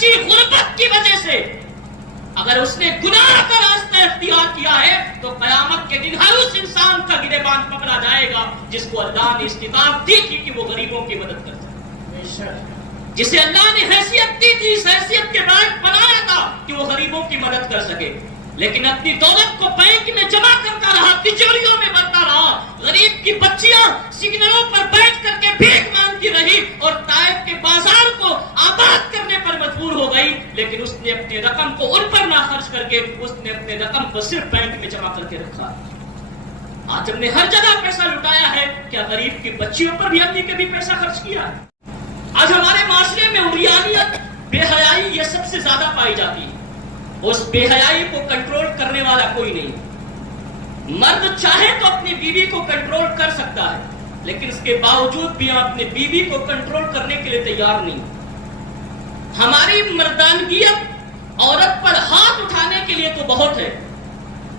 بچی غربت کی وجہ سے اگر اس نے گناہ کا راستہ اختیار کیا ہے تو قیامت کے دن ہر اس انسان کا گریبان پکڑا جائے گا جس کو اللہ نے استطاعت دی تھی کہ وہ غریبوں کی مدد کر سکے، جسے اللہ نے حیثیت دی تھی، اس حیثیت کے لائق بنایا تھا کہ وہ غریبوں کی مدد کر سکے، لیکن اپنی دولت کو بینک میں جمع کرتا رہا، تجوریوں میں بھرتا رہا۔ غریب کی بچیاں سگنلوں پر بیٹھ کر کے بھیک مانگتی رہی اور طائف کے بازار کو آباد کرنے پر مجبور ہو گئی، لیکن اس نے اپنے رقم کو ان پر نہ خرچ کر کے اس نے اپنے رقم کو صرف بینک میں جمع کر کے رکھا۔ آج ہم نے ہر جگہ پیسہ لٹایا ہے، کیا غریب کی بچیوں پر بھی ہم نے کبھی پیسہ خرچ کیا ہے؟ آج ہمارے معاشرے میں عریانیت، بے حیائی یہ سب سے زیادہ پائی جاتی ہے۔ اس بے حیائی کو کنٹرول کرنے والا کوئی نہیں۔ مرد چاہے تو اپنی بیوی کو کنٹرول کر سکتا ہے، لیکن اس کے باوجود بھی ہم اپنی بیوی کو کنٹرول کرنے کے لیے تیار نہیں۔ ہماری مردانگیت عورت پر ہاتھ اٹھانے کے لیے تو بہت ہے،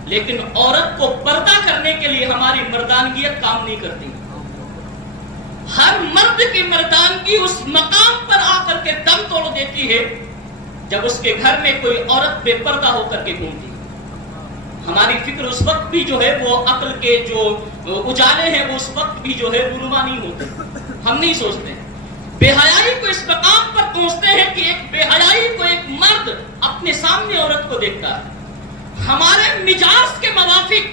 لیکن عورت کو پردہ کرنے کے لیے ہماری مردانگیت کام نہیں کرتی۔ ہر مرد کی مردانگی اس مقام پر آ کر کے دم توڑ دیتی ہے جب اس کے گھر میں کوئی عورت بے پردہ ہو کر کے گھومتی ہے۔ ہماری فکر اس وقت بھی جو ہے وہ عقل کے جو اجالے ہیں وہ اس وقت بھی جو ہے رونما نہیں ہوتے، ہم نہیں سوچتے۔ بے حیائی کو اس مقام پر پہنچتے ہیں کہ ایک بے حیائی کو ایک مرد اپنے سامنے عورت کو دیکھتا ہے۔ ہمارے مزاج کے موافق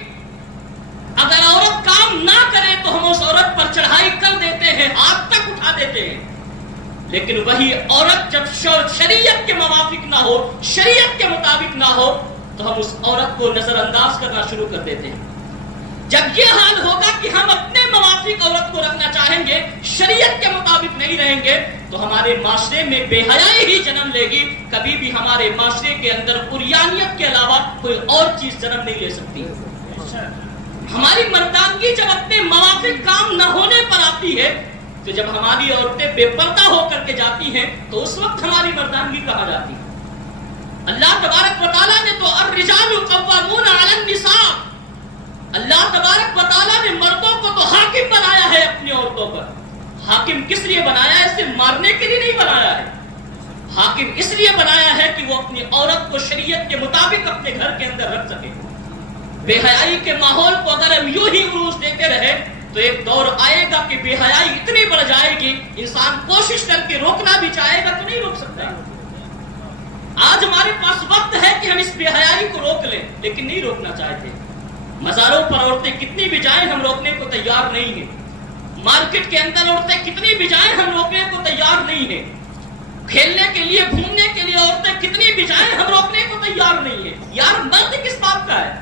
اگر عورت کام نہ کرے تو ہم اس عورت پر چڑھائی کر دیتے ہیں، ہاتھ تک اٹھا دیتے ہیں، لیکن وہی عورت جب شریعت کے موافق نہ ہو، شریعت کے مطابق نہ ہو تو ہم اس عورت کو نظر انداز کرنا شروع کر دیتے ہیں۔ جب یہ حال ہوگا کہ ہم اپنے موافق عورت کو رکھنا چاہیں گے، شریعت کے مطابق نہیں رہیں گے، تو ہمارے معاشرے میں بے حیائی ہی جنم لے گی۔ کبھی بھی ہمارے معاشرے کے اندر عریانیت کے علاوہ کوئی اور چیز جنم نہیں لے سکتی۔ ہماری مردانگی جب اپنے موافق کام نہ ہونے پر آتی ہے تو جب ہماری عورتیں بے پردہ ہو کر کے جاتی ہیں تو اس وقت ہماری مردانگی کہا جاتی ہے۔ اللہ تبارک و تعالیٰ نے تو الرجال قوامون علی النساء، اللہ تبارک و تعالیٰ نے مردوں کو تو حاکم بنایا ہے اپنی عورتوں پر۔ حاکم کس لیے بنایا ہے؟ اسے مارنے کے لیے نہیں بنایا ہے۔ حاکم اس لیے بنایا ہے کہ وہ اپنی عورت کو شریعت کے مطابق اپنے گھر کے اندر رکھ سکے۔ بے حیائی کے ماحول کو اگر ہم یوں ہی عروج دیتے رہے تو ایک دور آئے گا کہ بے حیائی اتنی بڑھ جائے گی، انسان کوشش کر کے روکنا بھی چاہے گا تو نہیں روک سکتا۔ آج ہمارے پاس وقت ہے کہ ہم اس بے حیائی کو روک لیں، لیکن نہیں روکنا چاہتے۔ مزاروں پر عورتیں کتنی بھی جائیں ہم روکنے کو تیار نہیں ہیں۔ مارکیٹ کے اندر عورتیں کتنی بھی جائیں ہم روکنے کو تیار نہیں ہیں۔ کھیلنے کے لیے، گھومنے کے لیے عورتیں کتنی بھی جائیں ہم روکنے کو تیار نہیں ہیں۔ یار مرد کس بات کا ہے؟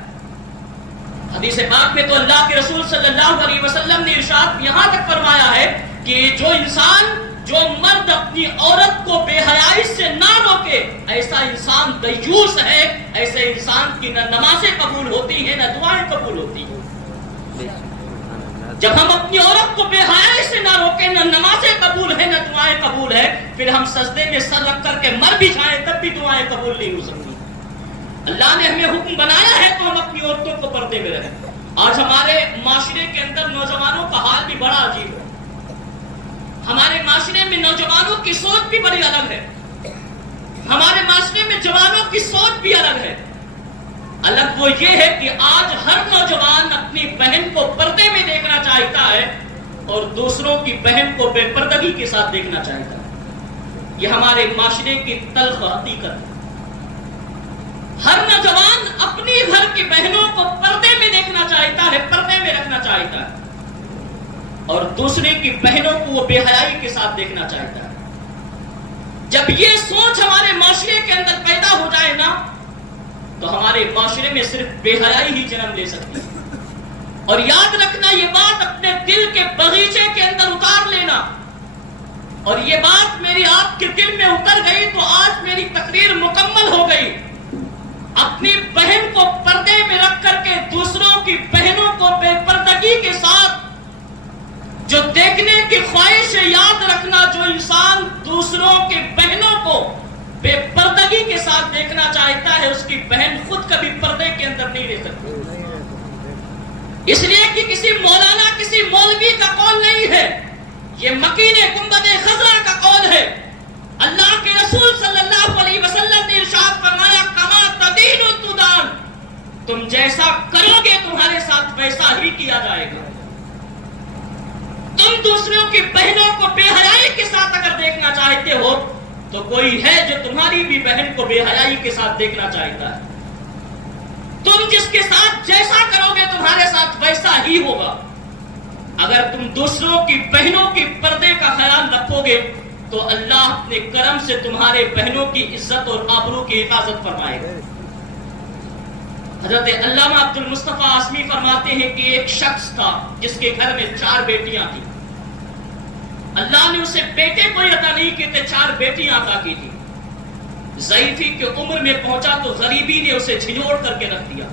حدیث پاک میں تو اللہ کے رسول صلی اللہ علیہ وسلم نے ارشاد یہاں تک فرمایا ہے کہ جو مرد اپنی عورت کو بے حیائی سے نہ روکے، ایسا انسان دیوس ہے، ایسے انسان کی نہ نمازیں قبول ہوتی ہیں نہ دعائیں قبول ہوتی ہیں۔ جب ہم اپنی عورت کو بے حیائی سے نہ روکیں، نہ نمازیں قبول ہیں نہ دعائیں قبول ہیں، پھر ہم سجدے میں سر رکھ کر کے مر بھی جائیں تب بھی دعائیں قبول نہیں ہو سکتی۔ اللہ نے ہمیں حکم بنایا ہے تو ہم اپنی عورتوں کو پردے میں رکھیں۔ آج ہمارے معاشرے کے اندر نوجوانوں کا حال بھی بڑا عجیب ہے۔ ہمارے معاشرے میں نوجوانوں کی سوچ بھی بڑی الگ ہے۔ ہمارے معاشرے میں جوانوں کی سوچ بھی الگ ہے۔ الگ وہ یہ ہے کہ آج ہر نوجوان اپنی بہن کو پردے میں دیکھنا چاہتا ہے اور دوسروں کی بہن کو بے پردگی کے ساتھ دیکھنا چاہتا ہے۔ یہ ہمارے معاشرے کی تلخ حقیقت ہے۔ ہر نوجوان اپنی گھر کی بہنوں کو پردے میں دیکھنا چاہتا ہے، پردے میں رکھنا چاہتا ہے، اور دوسرے کی بہنوں کو وہ بے حیائی کے ساتھ دیکھنا چاہتا ہے۔ جب یہ سوچ ہمارے معاشرے کے اندر پیدا ہو جائے نا تو ہمارے معاشرے میں صرف بے حیائی ہی جنم لے سکتی ہے۔ اور یاد رکھنا، یہ بات اپنے دل کے باغیچے کے اندر اتار لینا، اور یہ بات میری آپ کے دل میں اتر گئی تو آج میری تقریر مکمل ہو گئی۔ اپنی بہن کو پردے میں رکھ کر کے دوسروں کی بہنوں کو بے پردگی کے ساتھ جو دیکھنے کی خواہش ہے، یاد رکھنا جو انسان دوسروں کی بہنوں کو بے پردگی کے ساتھ دیکھنا چاہتا ہے اس کی بہن خود کبھی پردے کے اندر نہیں رہ سکتی۔ اس لیے کہ کسی مولانا، کسی مولوی کا قول نہیں ہے، یہ مکین گنبد خضرا کا قول ہے۔ اللہ کے رسول صلی اللہ علیہ کوئی ہے جو تمہاری بھی بہن کو بے حیائی کے ساتھ دیکھنا چاہتا ہے. تم جس کے ساتھ جیسا کرو گے تمہارے ساتھ ویسا ہی ہوگا. اگر تم دوسروں کی بہنوں کی پردے کا خیال رکھو گے تو اللہ اپنے کرم سے تمہارے بہنوں کی عزت اور آبرو کی حفاظت فرمائے گا. حضرت علامہ عبد المصطفیٰ اعظمی فرماتے ہیں کہ ایک شخص تھا جس کے گھر میں 4 بیٹیاں تھیں. اللہ نے اسے بیٹے کوئی عطا نہیں کیے تھے، 4 بیٹیاں عطا کی تھی. ضعیفی کی عمر میں پہنچا تو غریبی نے اسے جھنجھوڑ کر کے رکھ دیا.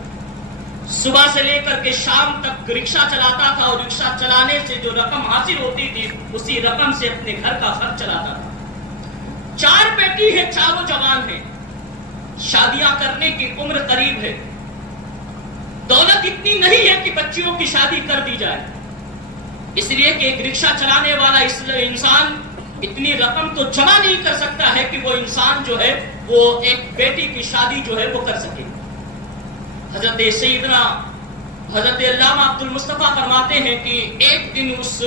صبح سے لے کر کے شام تک رکشہ چلاتا تھا اور رکشہ چلانے سے جو رقم حاصل ہوتی تھی اسی رقم سے اپنے گھر کا خرچ چلاتا تھا. 4 بیٹی ہیں، چاروں جوان ہیں، شادیاں کرنے کی عمر قریب ہے. دولت اتنی نہیں ہے کہ بچیوں کی شادی کر دی جائے، اس لیے کہ ایک رکشہ چلانے والا انسان اتنی رقم تو جمع نہیں کر سکتا ہے کہ وہ انسان جو ہے وہ ایک بیٹی کی شادی جو ہے وہ کر سکے. حضرت سیدنا حضرت علامہ عبد المصطفیٰ فرماتے ہیں کہ ایک دن اس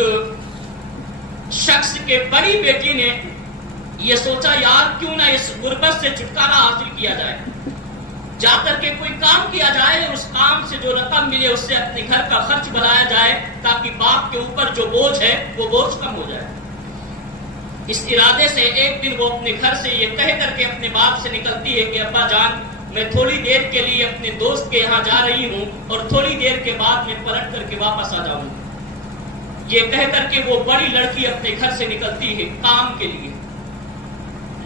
شخص کے بڑی بیٹی نے یہ سوچا یار کیوں نہ اس غربت سے چھٹکارا حاصل کیا جائے، جا کر کے کوئی کام کیا جائے، اس کام سے جو رقم ملے اس سے اپنے گھر کا خرچ بڑھایا جائے تاکہ باپ کے اوپر جو بوجھ ہے وہ بوجھ کم ہو جائے. اس ارادے سے ایک دن وہ اپنے گھر سے یہ کہہ کر کے اپنے باپ سے نکلتی ہے کہ ابا جان میں تھوڑی دیر کے لیے اپنے دوست کے یہاں جا رہی ہوں اور تھوڑی دیر کے بعد میں پلٹ کر کے واپس آ جاؤں. یہ کہہ کر کے وہ بڑی لڑکی اپنے گھر سے نکلتی ہے کام کے لیے.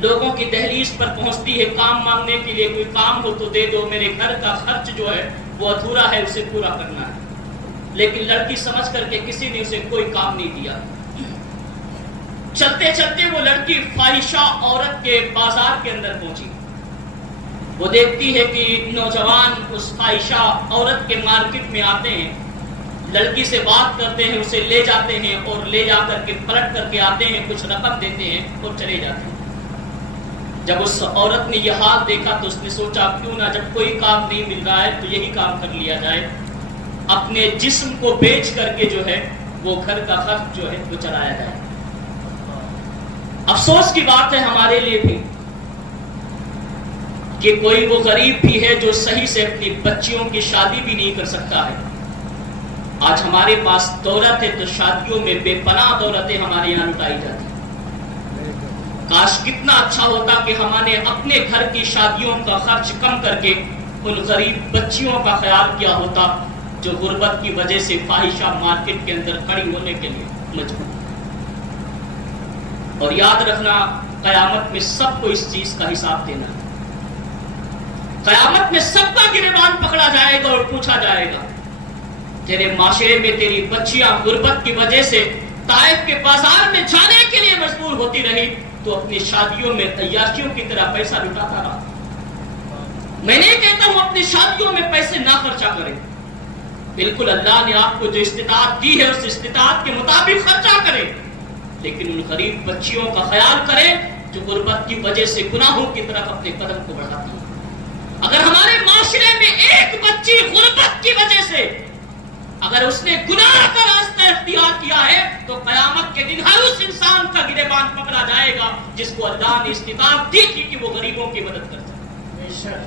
لوگوں کی دہلیز پر پہنچتی ہے کام مانگنے کے لیے، کوئی کام ہو تو دے دو، میرے گھر کا خرچ جو ہے وہ ادھورا ہے، اسے پورا کرنا ہے. لیکن لڑکی سمجھ کر کے کسی نے اسے کوئی کام نہیں دیا. چلتے چلتے وہ لڑکی فاحشہ عورت کے بازار کے اندر پہنچی. وہ دیکھتی ہے کہ نوجوان اس فاحشہ عورت کے مارکیٹ میں آتے ہیں، لڑکی سے بات کرتے ہیں، اسے لے جاتے ہیں اور لے جا کر کے پلٹ کر کے آتے ہیں، کچھ رقم دیتے ہیں اور چلے جاتے ہیں. جب اس عورت نے یہ حال دیکھا تو اس نے سوچا کیوں نہ جب کوئی کام نہیں مل رہا ہے تو یہی کام کر لیا جائے، اپنے جسم کو بیچ کر کے جو ہے وہ گھر کا خرچ جو ہے وہ چلایا جائے. افسوس کی بات ہے ہمارے لیے بھی کہ کوئی وہ غریب بھی ہے جو صحیح سے اپنی بچیوں کی شادی بھی نہیں کر سکتا ہے. آج ہمارے پاس دولت ہے تو شادیوں میں بے پناہ دولتیں ہمارے یہاں لٹائی جاتی. کاش کتنا اچھا ہوتا کہ ہم نے اپنے گھر کی شادیوں کا خرچ کم کر کے ان غریب بچیوں کا خیال کیا ہوتا جو غربت کی وجہ سے فاحشہ مارکیٹ کے اندر کھڑی ہونے کے لیے مجبور. اور یاد رکھنا قیامت میں سب کو اس چیز کا حساب دینا ہے. قیامت میں سب کا گریبان پکڑا جائے گا اور پوچھا جائے گا تیرے معاشرے میں تیری بچیاں غربت کی وجہ سے طائف کے بازار میں جانے کے لیے مجبور ہوتی رہی تو اپنی شادیوں میں عیاشیوں کی طرح پیسہ لٹاتا رہا. میں نہیں کہتا ہوں اپنی شادیوں میں پیسے نہ خرچہ کریں، بالکل اللہ نے آپ کو جو استطاعت دی ہے اس استطاعت کے مطابق خرچہ کریں، لیکن ان غریب بچیوں کا خیال کریں جو غربت کی وجہ سے گناہوں کی طرف اپنے قدم کو بڑھاتی ہیں. اگر ہمارے معاشرے میں ایک بچی غربت کی وجہ سے اگر اس نے گناہ کا راستہ اختیار کیا ہے تو قیامت کے دن ہر اس انسان کا گریبان پکڑا جائے گا جس کو اللہ نے استطاعت دی تھی کہ وہ غریبوں کی مدد کر سکے،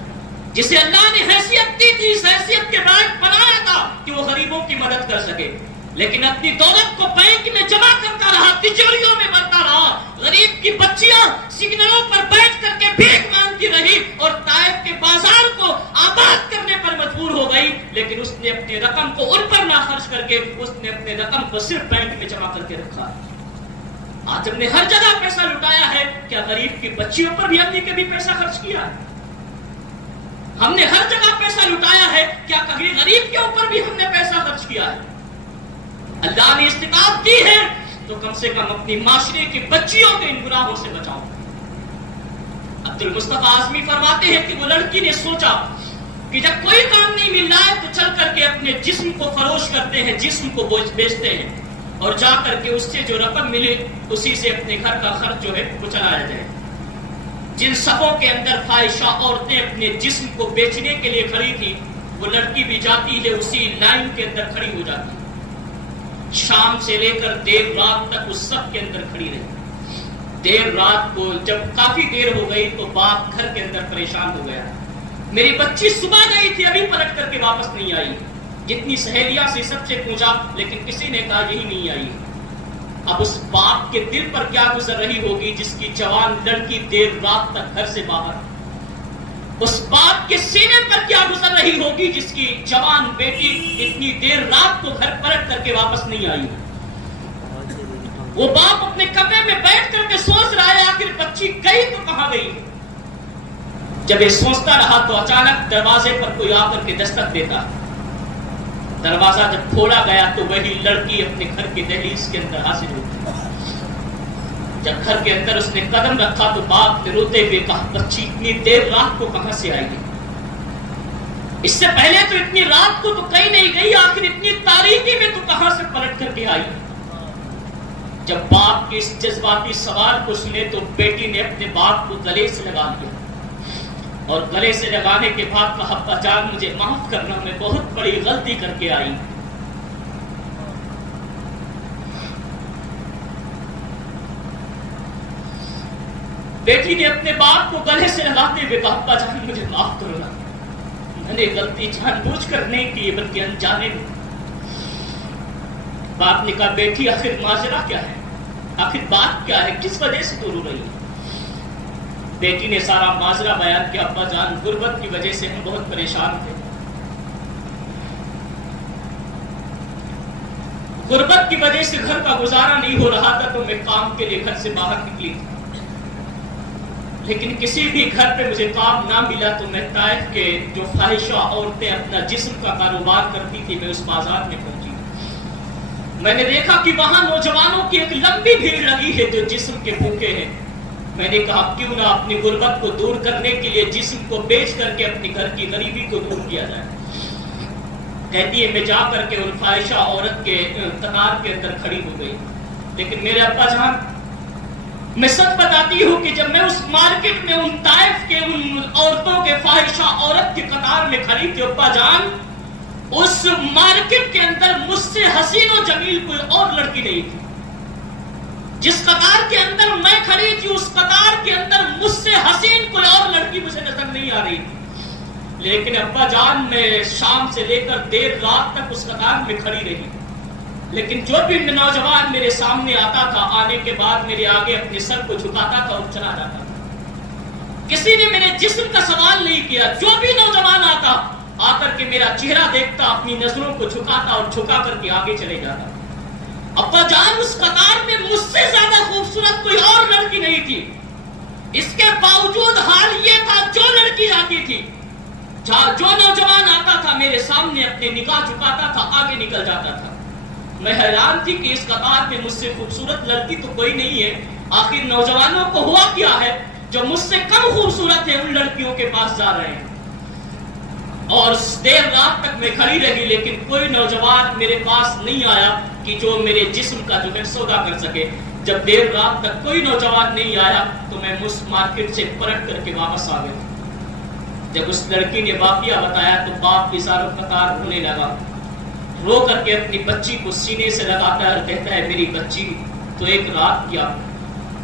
جسے اللہ نے حیثیت دی تھی، اس حیثیت کے بعد بنایا تھا کہ وہ غریبوں کی مدد کر سکے، لیکن اپنی دولت کو بینک میں جمع کرتا رہا، تجوریوں میں بھرتا رہا. غریب کی بچیاں سگنلوں پر بیٹھ کر کے بھیک مانگتی رہی اور طائف کے بازار کو آباد کرنے پر مجبور ہو گئی، لیکن اس نے اپنے رقم کو ان پر نہ خرچ کر کے اس نے اپنے رقم کو صرف بینک میں جمع کر کے رکھا. آج ہم نے ہر جگہ پیسہ لٹایا ہے، کیا غریب کی بچیوں پر بھی ہم نے کبھی پیسہ خرچ کیا ہے؟ ہم نے ہر جگہ پیسہ لٹایا ہے، کیا کبھی غریب کے اوپر بھی ہم نے پیسہ خرچ کیا ہے؟ اللہ نے استطاعت دی ہے تو کم سے کم اپنی معاشرے کی بچیوں کے ان گناہوں سے بچاؤ. عبد المصطفیٰ اعظمی فرماتے ہیں کہ وہ لڑکی نے سوچا کہ جب کوئی کام نہیں مل رہا ہے تو چل کر کے اپنے جسم کو فروش کرتے ہیں، جسم کو بیچتے ہیں اور جا کر کے اس سے جو رقم ملے اسی سے اپنے گھر کا خرچ جو ہے وہ چلایا جائے. جن صفوں کے اندر فاحشہ عورتیں اپنے جسم کو بیچنے کے لیے کھڑی تھی وہ لڑکی بھی جاتی ہے اسی لائن کے اندر کھڑی ہو جاتی ہے. شام سے لے کر دیر رات تک اس سب کے اندر کھڑی رہی. دیر رات کو جب کافی دیر ہو گئی تو باپ گھر کے اندر پریشان ہو گیا. میری بچی صبح گئی تھی, ابھی پلٹ کر کے واپس نہیں آئی. جتنی سہیلیاں سے سب سے پوچھا لیکن کسی نے کہا یہی نہیں آئی. اب اس باپ کے دل پر کیا گزر رہی ہوگی جس کی جوان لڑکی دیر رات تک گھر سے باہر. اس باپ کے سینے پر کیا گزر رہی ہوگی جس کی جوان بیٹی اتنی دیر رات کو گھر پلٹ کر کے واپس نہیں آئی. وہ باپ اپنے کمرے میں بیٹھ کر کے سوچ رہا ہے آخر بچی گئی تو کہاں گئی. جب یہ سوچتا رہا تو اچانک دروازے پر کوئی آ کر کے دستک دیتا. دروازہ جب کھولا گیا تو وہی لڑکی اپنے گھر کے دہلیز کے اندر حاضر ہوتی. جب گھر کے اندر اس نے قدم رکھا تو باپ نے روتے ہوئے کہا بچی اتنی دیر رات کو کہاں سے آئی ہے؟ اس سے پہلے تو اتنی رات کو تو کہیں نہیں گئی, آخر اتنی تاریکی میں تو کہاں سے پلٹ کر کے آئی؟ جب باپ کے اس جذباتی سوال کو سنے تو بیٹی نے اپنے باپ کو گلے سے لگا لیا اور گلے سے لگانے کے بعد کہا ابا جان مجھے معاف کرنا, میں بہت بڑی غلطی کر کے آئی. بیٹی نے اپنے باپ کو گلے سے لگاتے ہوئے کہا ابا جان مجھے معاف کرنا, میں نے غلطی جان بوجھ کر نہیں کی بلکہ انجانے میں. باپ نے کہا بیٹی آخر ماجرا کیا ہے, آخر بات کیا ہے, کس وجہ سے تو رو رہی ہے؟ بیٹی نے سارا ماجرا بیان کیا. ابا جان غربت کی وجہ سے ہم بہت پریشان تھے, غربت کی وجہ سے گھر کا گزارا نہیں ہو رہا تھا تو میں کام کے لیے گھر سے باہر نکلی تھی, لیکن کسی بھی گھر پہ مجھے کام نہ ملا تو میں طائف کے جو فاحشہ عورتیں اپنا جسم کا کاروبار کرتی تھی میں اس بازار میں پہنچی. میں نے دیکھا کہ وہاں نوجوانوں کی ایک لمبی بھیڑ لگی ہے جو جسم کے بھوکے ہیں. میں نے کہا کیوں نہ اپنی غربت کو دور کرنے کے لیے جسم کو بیچ کر کے اپنی گھر کی غریبی کو دور کیا جائے. کہتی ہے میں جا کر کے ان فاحشہ عورت کے قطار کے اندر کھڑی ہو گئی. لیکن میرے ابا جان میں سچ بتاتی ہوں کہ جب میں اس مارکیٹ میں ان طائف کے ان عورتوں کے فاحشہ عورت کی قطار میں کھڑی تھی ابا جان, اس مارکیٹ کے اندر مجھ سے حسین و جمیل کوئی اور لڑکی نہیں تھی. جس قطار کے اندر میں کھڑی تھی اس قطار کے اندر مجھ سے حسین کوئی اور لڑکی مجھے نظر نہیں آ رہی تھی. لیکن ابا جان میں شام سے لے کر دیر رات تک اس قطار میں کھڑی رہی, لیکن جو بھی نوجوان میرے سامنے آتا تھا آنے کے بعد میرے آگے اپنے سر کو جھکاتا تھا اور چلا جاتا تھا. کسی نے میرے جسم کا سوال نہیں کیا. جو بھی نوجوان آتا آ کر کے میرا چہرہ دیکھتا اپنی نظروں کو جھکاتا اور جھکا کر کے آگے چلے جاتا. ابا جان اس قطار میں مجھ سے زیادہ خوبصورت کوئی اور لڑکی نہیں تھی. اس کے باوجود حال یہ تھا جو لڑکی آتی تھی, جو نوجوان آتا تھا میرے سامنے اپنے نگاہ جھکاتا تھا آگے نکل جاتا تھا. میں حیران تھی کہ اس قطار میں مجھ سے خوبصورت لڑکی تو کوئی نہیں ہے, آخر نوجوانوں کو ہوا کیا ہے جو مجھ سے کم خوبصورت ہے ان لڑکیوں کے پاس جا رہے ہیں. اور دیر رات تک میں کھڑی رہی لیکن کوئی نوجوان میرے پاس نہیں آیا کہ جو میرے جسم کا جو ہے سودا کر سکے. جب دیر رات تک کوئی نوجوان نہیں آیا تو میں اس مارکیٹ سے پلٹ کر کے واپس آ گئی. جب اس لڑکی نے واقعہ بتایا تو باپ کی ساروں قطار رونے لگا, رو کر کے اپنی بچی کو سینے سے لگاتا ہے اور کہتا ہے میری بچی تو ایک رات کیا,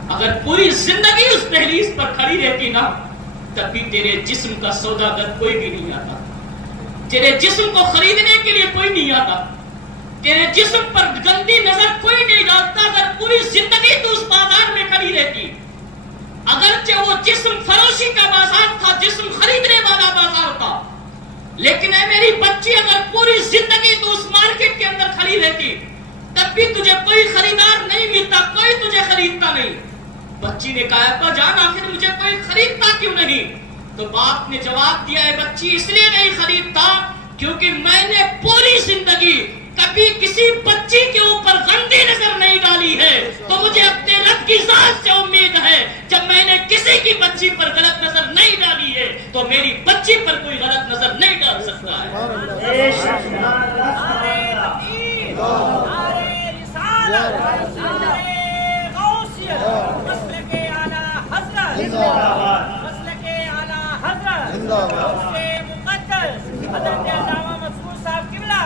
اگر پوری زندگی اس دہلیز پر کھڑی رہتی نا تب بھی تیرے جسم کا سوداگر کوئی بھی نہیں آتا, تیرے جسم کو خریدنے کے لیے کوئی نہیں آتا, تیرے جسم پر گندی نظر کوئی نہیں ڈالتا. اگر پوری زندگی تو اس بازار میں کھڑی رہتی, اگرچہ وہ جسم فروشی کا بازار تھا, جسم خریدنے والا بازار تھا, لیکن اے میری بچی اگر پوری زندگی تو اس مارکیٹ کے اندر کھڑی رہتی تب بھی تجھے کوئی خریدار نہیں ملتا, کوئی تجھے خریدتا نہیں. بچی نے کہا ابا جان آخر مجھے کوئی خریدتا کیوں نہیں؟ تو باپ نے جواب دیا ہے بچی اس لیے نہیں خریدتا کیونکہ میں نے پوری زندگی کبھی کسی بچی کے اوپر گندی نظر نہیں ڈالی ہے. تو مجھے اپنے رب کی ذات سے امید ہے جب میں نے کسی کی بچی پر غلط نظر نہیں ڈالی ہے تو میری بچی پر کوئی غلط نظر نہیں ڈال سکتا ہے. حضرت علامہ مسعود صاحب قبلہ